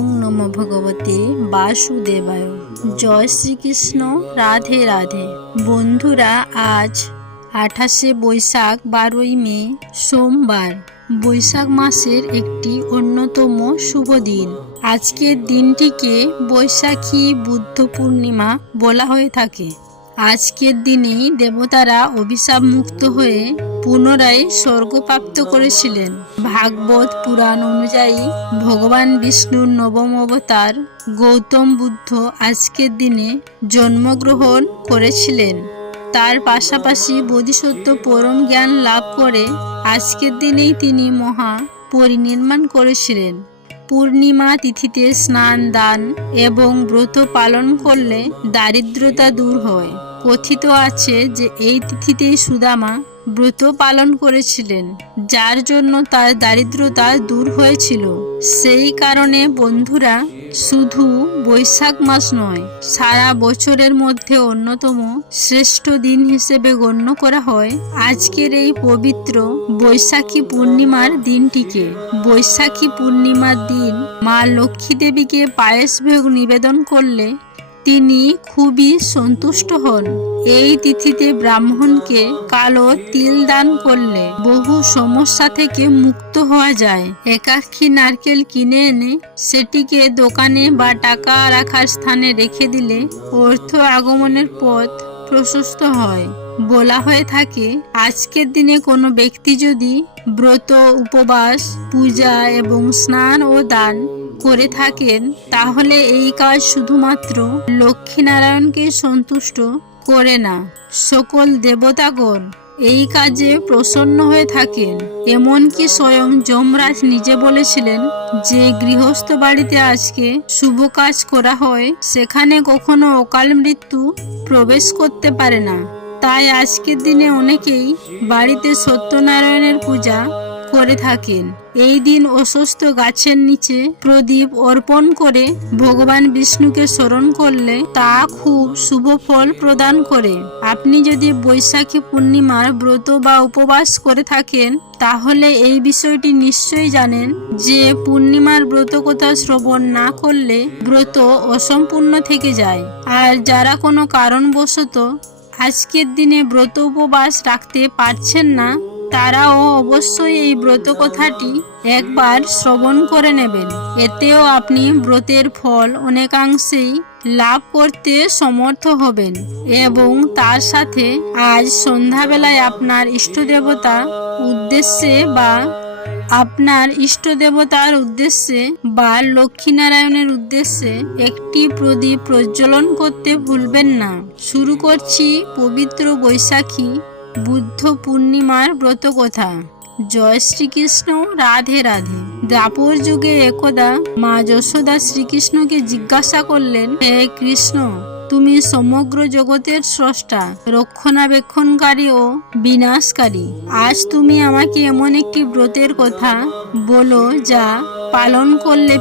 ওং নম ভগবতে বাসুদেবায়। জয় শ্রীকৃষ্ণ, রাধে রাধে। বন্ধুরা, আজ আঠাশে বৈশাখ, বারোই মে, সোমবার। বৈশাখ মাসের একটি অন্যতম শুভ দিন। আজকের দিনটিকে বৈশাখী বুদ্ধ পূর্ণিমা বলা হয়ে থাকে। আজকের দিনেই দেবতারা অভিশাপ মুক্ত হয়ে পুনরায় স্বর্গপ্রাপ্ত করেছিলেন। ভাগবত পুরাণ অনুযায়ী ভগবান বিষ্ণুর নবম অবতার গৌতম বুদ্ধ আজকের দিনে জন্মগ্রহণ করেছিলেন। তার পাশাপাশি বোধিসত্ত্ব পরম জ্ঞান লাভ করে আজকের দিনেই তিনি মহা পরিনির্মাণ করেছিলেন। পূর্ণিমা তিথিতে স্নান, দান এবং ব্রত পালন করলে দারিদ্রতা দূর হয়। কথিত আছে যে এই তিথিতেই সুদামা ব্রত পালন করেছিলেন, যার জন্য তার দারিদ্রতা দূর হয়েছিল। সেই কারণে বন্ধুরা শুধু বৈশাখ মাস নয়, সারা বছরের মধ্যে অন্যতম শ্রেষ্ঠ দিন হিসেবে গণ্য করা হয় আজকের এই পবিত্র বৈশাখী পূর্ণিমার দিনটিকে। বৈশাখী পূর্ণিমার দিন মা লক্ষ্মী দেবীকে পায়েস ভোগ নিবেদন করলে তিনি খুবই সন্তুষ্ট হন। এই তিথিতে ব্রাহ্মণকে কালো তিল দান করলে বহু সমস্যা থেকে মুক্ত হওয়া যায়। একাক্ষী নারকেল কিনে এনে সেটিকে দোকানে বা টাকা রাখার স্থানে রেখে দিলে অর্থ আগমনের পথ প্রশস্ত হয়। বলা হয়ে থাকে, আজকের দিনে কোনো ব্যক্তি যদি ব্রত, উপবাস, পূজা এবং স্নান ও দান করে থাকেন, তাহলে এই কাজ শুধুমাত্র লক্ষ্মীনারায়ণকে সন্তুষ্ট করে না, সকল দেবতাগণ এই কাজে প্রসন্ন হয়ে থাকেন। এমনকি স্বয়ং যমরাজ নিজে বলেছিলেন যে গৃহস্থ বাড়িতে আজকে শুভ কাজ করা হয়, সেখানে কখনো অকাল মৃত্যু প্রবেশ করতে পারে না। তাই আজকের দিনে অনেকেই বাড়িতে সত্যনারায়ণের পূজা করে থাকেন। এই দিন অসুস্থ গাছের নিচে প্রদীপ অর্পণ করে ভগবান বিষ্ণুকে স্মরণ করলে তা খুব শুভ ফল প্রদান করে। আপনি যদি বৈশাখী পূর্ণিমার ব্রত বা উপবাস করে থাকেন, তাহলে এই বিষয়টি নিশ্চয়ই জানেন যে পূর্ণিমার ব্রত কথা শ্রবণ না করলে ব্রত অসম্পূর্ণ থেকে যায়। আর যারা কোনো কারণবশত আজকের দিনে ব্রত উপবাস রাখতে পারছেন না তারাও অবশ্যই এই ব্রত কথাটি একবার শ্রবণ করে নেবেন। এতেও আপনি ব্রতের ফল অনেকাংশেই লাভ করতে সমর্থ হবেন এবং তার সাথে আজ সন্ধ্যাবেলায় আপনার ইষ্টদেবতা উদ্দেশ্যে বা আপনার ইষ্ট দেবতার উদ্দেশ্যে বা লক্ষ্মীনারায়ণের উদ্দেশ্যে একটি প্রদীপ প্রজ্বলন করতে ভুলবেন না। শুরু করছি পবিত্র বৈশাখী বুদ্ধ পূর্ণিমার ব্রত কথা। জয় শ্রীকৃষ্ণ, রাধে রাধে। দ্বাপর যুগে একদা মা যশোদা শ্রীকৃষ্ণকে জিজ্ঞাসা করলেন, হে কৃষ্ণ, তুমি সমগ্র জগতের স্রষ্টা, রক্ষণাবেক্ষণকারী ও বিনাশকারী। আজ তুমি আমাকে এমন একটি ব্রতের কথা বলো যা পালন করলে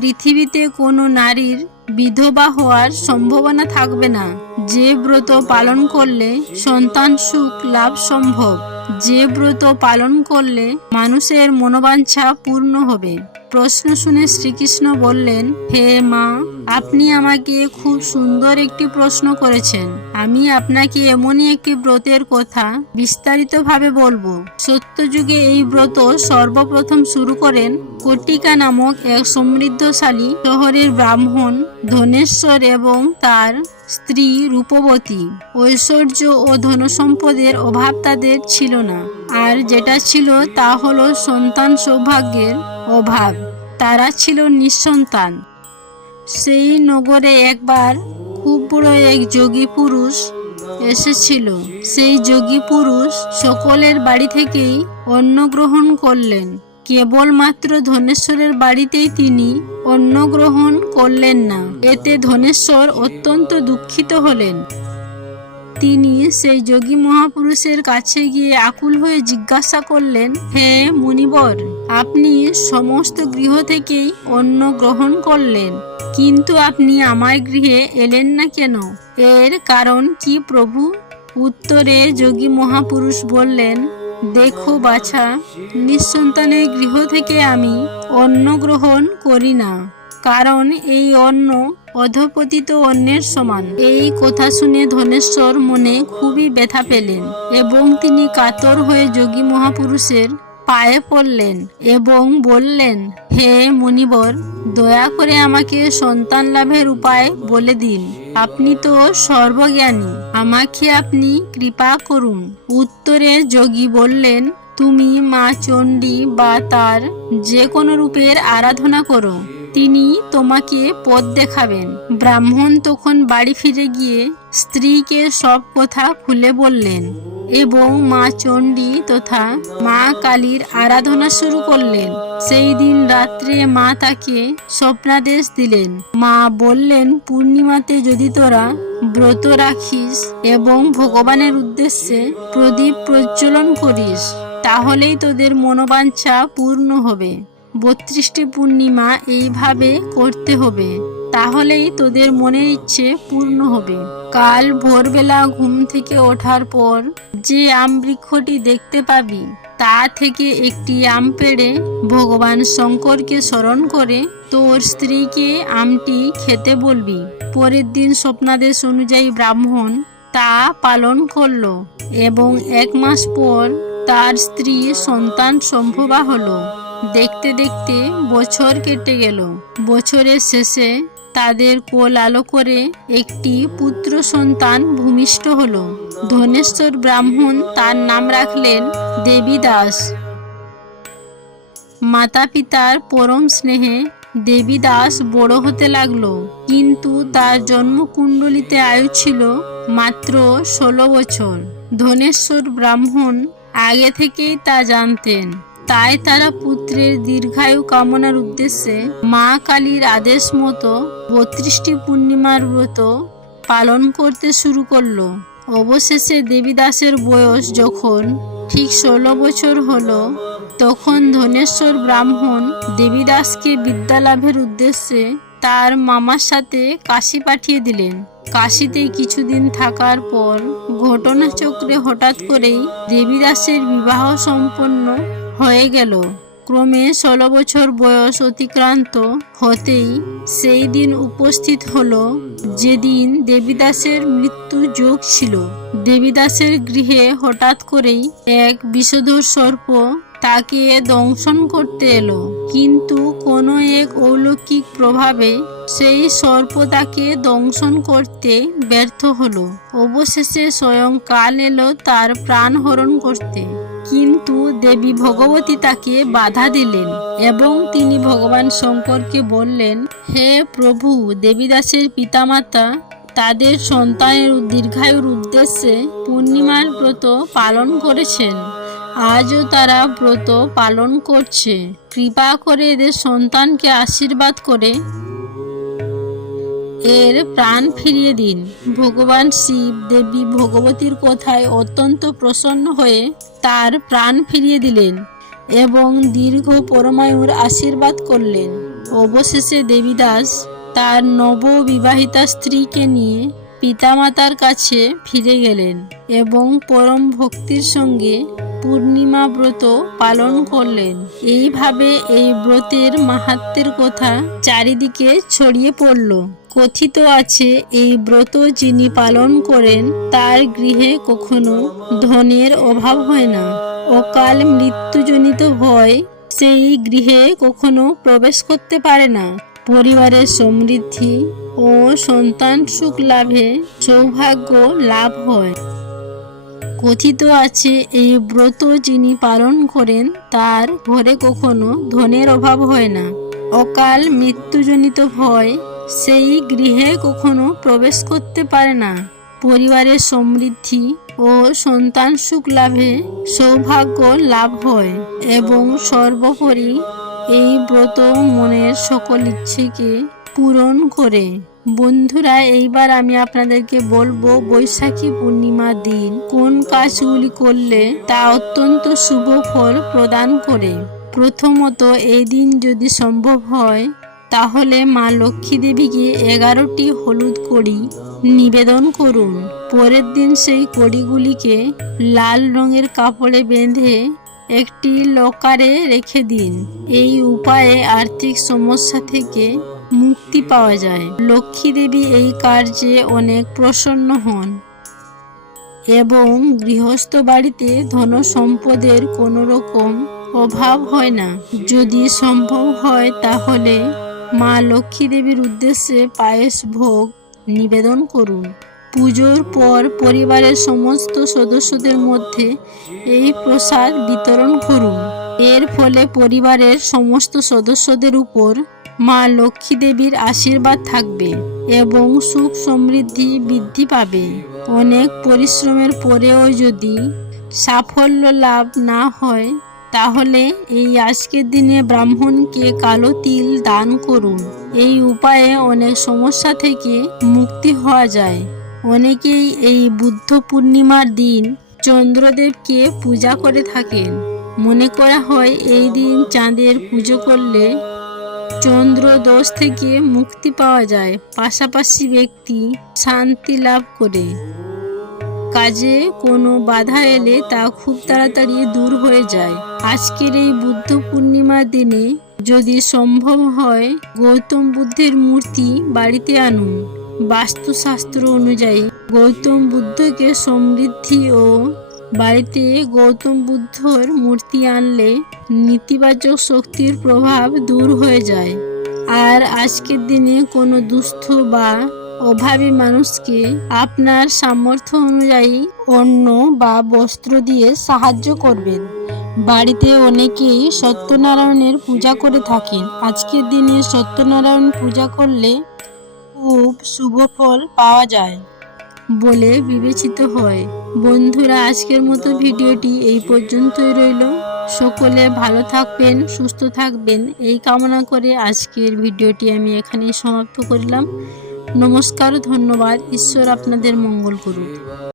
পৃথিবীতে কোনো নারীর বিধবা হওয়ার সম্ভাবনা থাকবে না। যে ব্রত পালন করলে সন্তান সুখ লাভ সম্ভব। যে ব্রত পালন করলে মানুষের মনোবাঞ্ছা পূর্ণ হবে। প্রশ্ন শুনে শ্রীকৃষ্ণ বললেন, হে মা আপনি আমাকে খুব সুন্দর একটি প্রশ্ন করেছেন। আমি আপনাকে এমনই একটি ব্রতের কথা বিস্তারিতভাবে বলব। সত্যযুগে এই ব্রত সর্বপ্রথম শুরু করেন কটিকা নামক এক সমৃদ্ধশালী শহরের ব্রাহ্মণ ধনেশ্বর এবং তার স্ত্রী রূপবতী। ঐশ্বর্য ও ধনসম্পদের অভাব তাদের ছিল না। আর যেটা ছিল তা হলো সন্তান সৌভাগ্যের অভাব। তারা ছিল নিঃসন্তান। সেই নগরে একবার খুব বড় এক যোগী পুরুষ এসেছিল। সেই যোগী পুরুষ সকলের বাড়ি থেকেই অন্ন গ্রহণ করলেন। কেবলমাত্র ধনেশ্বরের বাড়িতেই তিনি অন্ন গ্রহণ করলেন না। এতে ধনেশ্বর অত্যন্ত দুঃখিত হলেন। তিনি সেই যোগী মহাপুরুষের কাছে গিয়ে আকুল হয়ে জিজ্ঞাসা করলেন, হে মুনিবর, আপনি সমস্ত গৃহ থেকেই অন্ন গ্রহণ করলেন। কিন্তু আপনি আমার গৃহে এলেন না কেন? এর কারণ কি প্রভু? উত্তরে যোগী মহাপুরুষ বললেন, দেখো বাছা, নিঃসন্তানের গৃহ থেকে আমি অন্ন গ্রহণ করি না। কারণ এই অন্ন অধপতিত অন্যের সমান। এই কথা শুনে ধনেশ্বর মনে খুবই ব্যথা পেলেন এবং তিনি কাতর হয়ে যোগী মহাপুরুষের পায়ে পড়লেন এবং বললেন, হে মুনিবর, দয়া করে আমাকে সন্তান লাভের উপায় বলে দিন। আপনি তো সর্বজ্ঞানী, আমাকে আপনি কৃপা করুন। উত্তরে যোগী বললেন, তুমি মা চণ্ডী বা তার যে কোনো রূপের আরাধনা করো। তিনি তোমাকে পথ দেখাবেন। ব্রাহ্মণ তখন বাড়ি ফিরে গিয়ে স্ত্রীকে সব কথা খুলে বললেন। এবং মা চণ্ডী তথা মা কালীর আরাধনা শুরু করলেন। সেই দিন রাত্রে মা তাকে স্বপ্নাদেশ দিলেন। মা বললেন, পূর্ণিমাতে যদি তোরা ব্রত রাখিস এবং ভগবানের উদ্দেশ্যে প্রদীপ প্রজ্বলন করিস, তাহলেই তোদের মনোবাঞ্ছা পূর্ণ হবে। বত্রিশটি পূর্ণিমা এইভাবে করতে হবে, তাহলেই তোদের মনের ইচ্ছে পূর্ণ হবে। কাল ভোরবেলা ঘুম থেকে ওঠার পর যে আম বৃক্ষটি দেখতে পাবি, তা থেকে একটি আম পেড়ে ভগবান শঙ্করকে স্মরণ করে তোর স্ত্রীকে আমটি খেতে বলবি। পরের দিন স্বপ্নাদেশ অনুযায়ী ব্রাহ্মণ তা পালন করল এবং এক মাস পর তার স্ত্রী সন্তান সম্ভবা হলো। দেখতে দেখতে বছর কেটে গেল। বছরের শেষে তাদের কোল আলো করে একটি পুত্র সন্তান ভূমিষ্ঠ হলো। ধনেশ্বর ব্রাহ্মণ তার নাম রাখলেন দেবীদাস। মাতা পিতার পরম স্নেহে দেবীদাস বড় হতে লাগল। কিন্তু তার জন্মকুণ্ডলিতে আয়ু ছিল মাত্র ষোলো বছর। ধনেশ্বর ব্রাহ্মণ আগে থেকেই তা জানতেন। তাই তারা পুত্রের দীর্ঘায়ু কামনার উদ্দেশ্যে মা কালীর আদেশ মতো বত্রিশটি পূর্ণিমার ব্রত পালন করতে শুরু করল। অবশেষে দেবীদাসের বয়স যখন ঠিক ষোলো বছর হলো, তখন ধনেশ্বর ব্রাহ্মণ দেবীদাসকে বিদ্যা লাভের উদ্দেশ্যে তার মামার সাথে কাশি পাঠিয়ে দিলেন। কাশিতে কিছুদিন থাকার পর ঘটনাচক্রে হঠাৎ করেই দেবীদাসের বিবাহ সম্পন্ন হয়ে গেল। ক্রমে ষোলো বছর বয়স অতিক্রান্ত হতেই সেই দিন উপস্থিত হল। যেদিন দেবীদাসের মৃত্যু যোগ ছিল। দেবীদাসের গৃহে হঠাৎ করেই এক বিষধর সর্প তাকে দংশন করতে এলো। কিন্তু কোনো এক অলৌকিক প্রভাবে সেই সর্প তাকে দংশন করতে ব্যর্থ হলো। অবশেষে স্বয়ং কাল এলো তার প্রাণ হরণ করতে। কিন্তু দেবী ভগবতী তাকে বাধা দিলেন এবং তিনি ভগবান শঙ্করকে বললেন, হে প্রভু, দেবীদাসের পিতামাতা, তাদের সন্তানের দীর্ঘায়ুর উদ্দেশ্যে পূর্ণিমার ব্রত পালন করেছেন। আজও তারা ব্রত পালন করছে। কৃপা করে এদের সন্তানকে আশীর্বাদ করে এর প্রাণ ফিরিয়ে দিন। ভগবান শিব দেবী ভগবতীর কথায় অত্যন্ত প্রসন্ন হয়ে তার প্রাণ ফিরিয়ে দিলেন এবং দীর্ঘ পরমায়ুর আশীর্বাদ করলেন। অবশেষে দেবীদাস তার নববিবাহিতা স্ত্রীকে নিয়ে পিতামাতার কাছে ফিরে গেলেন এবং পরম ভক্তির সঙ্গে পূর্ণিমা ব্রত পালন করলেন। এইভাবে এই ব্রতের মাহাত্মের কথা চারিদিকে ছড়িয়ে পড়ল। কথিত আছে, এই ব্রত যিনি পালন করেন, তার গৃহে কখনো ধনের অভাব হয় না অকাল মৃত্যুজনিত ভয় সেই গৃহে কখনো প্রবেশ করতে পারে না। পরিবারের সমৃদ্ধি ও সন্তান সুখ লাভে সৌভাগ্য লাভ হয়। কথিত আছে, এই ব্রত যিনি পালন করেন, তার ঘরে কখনো ধনের অভাব হয় না। অকাল মৃত্যুজনিত ভয়, সেই গৃহে কখনো প্রবেশ করতে পারে না। পরিবারের সমৃদ্ধি ও সন্তান সুখ লাভে সৌভাগ্য লাভ হয় এবং সর্বোপরি এই ব্রত মনের সকল ইচ্ছেকে পূরণ করে। বন্ধুরা, এইবার আমি আপনাদেরকে বলব, বৈশাখী পূর্ণিমার দিন কোন কাজগুলি করলে তা অত্যন্ত শুভ ফল প্রদান করে। প্রথমত, এই দিন যদি সম্ভব হয়, তাহলে মা লক্ষ্মী দেবীকে এগারোটি হলুদ কড়ি নিবেদন করুন। পরের দিন সেই কড়িগুলিকে লাল রঙের কাপড়ে বেঁধে একটি লকারে রেখে দিন। এই উপায়ে আর্থিক সমস্যা থেকে পাওয়া যায়। লক্ষ্মী দেবী এই কার্যে অনেক প্রসন্ন হন এবং গৃহস্থ বাড়িতে ধন সম্পদের কোনো রকম অভাব হয় না। যদি সম্ভব হয় তাহলে মা লক্ষ্মী দেবীর উদ্দেশ্যে পায়েস ভোগ নিবেদন করুন। পুজোর পর পরিবারের সমস্ত সদস্যদের মধ্যে এই প্রসাদ বিতরণ করুন। এর ফলে পরিবারের সমস্ত সদস্যদের উপর মা লক্ষ্মী দেবীর আশীর্বাদ থাকবে এবং সুখ সমৃদ্ধি বৃদ্ধি পাবে। অনেক পরিশ্রমের পরেও যদি সাফল্য লাভ না হয়, তাহলে এই আজকের দিনে ব্রাহ্মণকে কালো তিল দান করুন। এই উপায়ে অনেক সমস্যা থেকে মুক্তি হওয়া যায়। অনেকেই এই বুদ্ধ পূর্ণিমার দিন চন্দ্রদেবকে পূজা করে থাকেন। মনে করা হয় এই দিন চাঁদের পুজো করলে চন্দ্র দোষ থেকে মুক্তি পাওয়া যায়, পাশাপাশি ব্যক্তি শান্তি লাভ করে। কাজে কোনো বাধা এলে তা খুব তাড়াতাড়ি দূর হয়ে যায়। আজকের এই বুদ্ধ পূর্ণিমার দিনে যদি সম্ভব হয়, গৌতম বুদ্ধের মূর্তি বাড়িতে আনুন। বাস্তুশাস্ত্র অনুযায়ী গৌতম বুদ্ধকে সমৃদ্ধি ও বাড়িতে গৌতম বুদ্ধর মূর্তি আনলে নেতিবাচক শক্তির প্রভাব দূর হয়ে যায়। আর আজকের দিনে কোনো দুস্থ বা অভাবী মানুষকে আপনার সামর্থ্য অনুযায়ী অন্ন বা বস্ত্র দিয়ে সাহায্য করবেন। বাড়িতে অনেকেই সত্যনারায়ণের পূজা করে থাকেন। আজকের দিনে সত্যনারায়ণ পূজা করলে খুব শুভ ফল পাওয়া যায় বলে বিবেচিত হয়। বন্ধুরা, আজকের মতো ভিডিওটি এই পর্যন্তই রইল। সকলে ভালো থাকবেন, সুস্থ থাকবেন। এই কামনা করে আজকের ভিডিওটি আমি এখানেই সমাপ্ত করলাম। নমস্কার, ধন্যবাদ। ঈশ্বর আপনাদের মঙ্গল করুন